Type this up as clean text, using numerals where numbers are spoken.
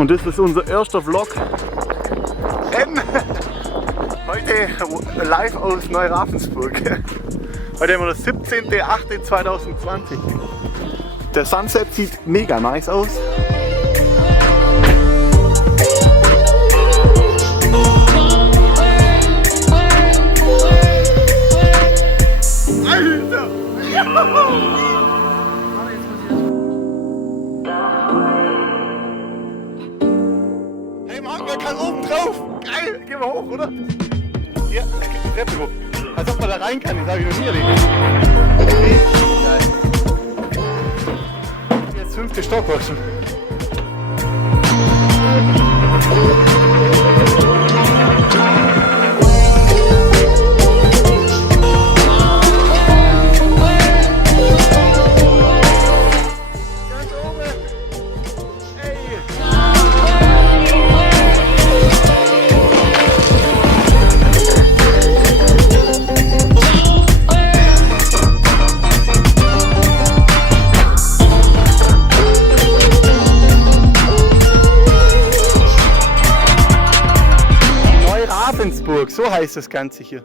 Und das ist unser erster Vlog. Heute live aus Neuravensburg. Heute haben wir das 17.08.2020. Der Sunset sieht mega nice aus. Alter! Hey Mann, wer kann oben drauf? Geil, gehen wir hoch, oder? Hier, es gibt die Treppe hoch. Als ob man da rein kann, das habe ich noch nie erlebt. Geil. Jetzt 5. Stock war schon. Neuravensburg, so heißt das Ganze hier.